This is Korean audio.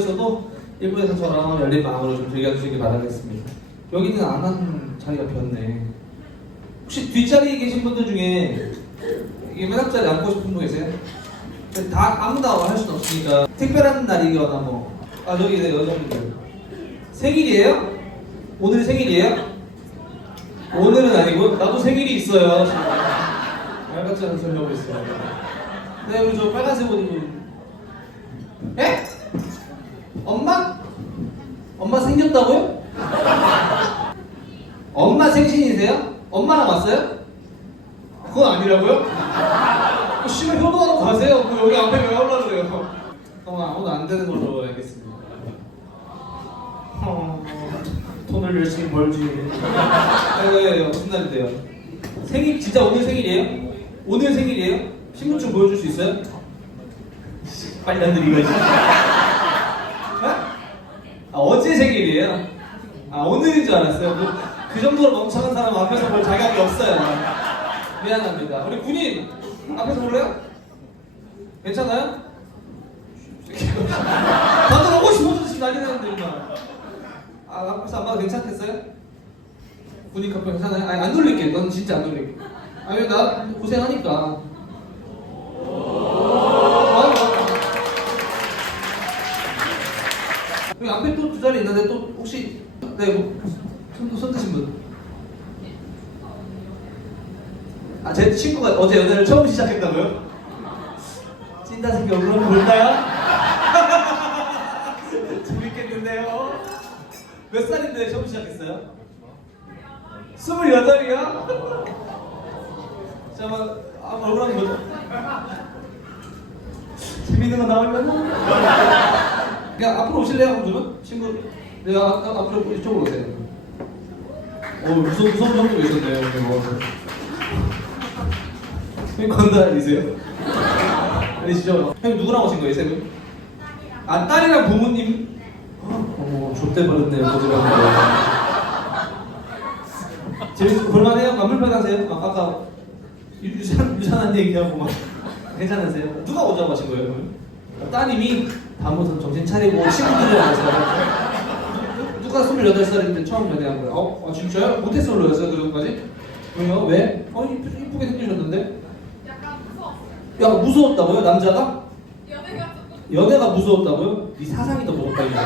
모였어도 일부에서처럼 열린 마음으로 좀 즐겨주시기 바라겠습니다. 여기는 안 한 자리가 비었네. 혹시 뒷자리에 계신 분들 중에 이게 맨 앞자리 앉고 싶은 분 계세요? 다 아무나 할 수는 없으니까 특별한 날이거나 뭐. 아 저기 네, 여자분들. 생일이에요? 오늘 생일이에요? 오늘은 아니고 나도 생일이 있어요. 말같지 않은 하고 있어요. 네, 우리 저 빨간색 옷 입은. 에? 엄마? 엄마 생겼다고요? 엄마 생신이세요? 엄마랑 왔어요? 그건 아니라고요? 어, 씨발 효도하러 가세요. 뭐 여기 앞에 왜 하려고 그래요? 어, 오늘 안 되는 걸로 알겠습니다. 어, 돈을 열심히 벌지. 네, 왜, 왜, 무슨 날인데요? 생일, 진짜 오늘 생일이에요? 오늘 생일이에요? 신분증 보여줄 수 있어요? 빨리 안 드리고 있어. 아, 어제 생일이에요? 아, 오늘인 줄 알았어요. 그, 그 정도로 멍청한 사람 앞에서 볼 자격이 없어요. 미안합니다. 우리 군인 앞에서 볼래요? 괜찮아요? 다들 오고 싶어서 지금 난리 나는데 임마. 아 앞에서 안 봐도 괜찮겠어요? 군인 커플 괜찮아요? 아니 안 돌릴게. 넌 진짜 안 돌릴게. 아니 나 고생하니까. 여기 앞에 또 두 자리 있는데 또 혹시 네 뭐 손 손 드신 분? 아 제 친구가 어제 연애를 처음 시작했다고요? 찐다 얼굴 한번 볼까요? 재밌겠는데요? 몇 살인데 처음 시작했어요? 스물여덟이요? 잠깐만 아, 얼굴 한번 보자 재밌는 거 나오려나? 그냥 앞으로 오실래요, 형들은? 친구 내가 아, 아, 앞으로 이쪽으로 오세요 오 무서운 무서운 있었네요 여기 뭐 형님 건달이세요? 아니시죠? 형님 누구랑 오신 거예요, 세 분? 아 딸이랑 부모님? 어머 좆대 버렸네요 거짓말인데 재밌 볼만해요? 안 불편하세요? 아, 아까 유- 유산, 유산한 얘기하고 막 괜찮으세요? 누가 오자고 하신 거예요 그러면? 따님이 다음부터 정신 차리고 가자 누- 누가 28살인데 처음 연애한 거예요? 어? 아 진짜요? 모태솔로였어요 그 전까지? 왜요? 왜? 어 이쁘, 이쁘게 생기셨는데? 약간 무서웠어. 야 무서웠다고요? 남자가? 연애가 무서웠다고요? 네 사상이 더 무섭다 이거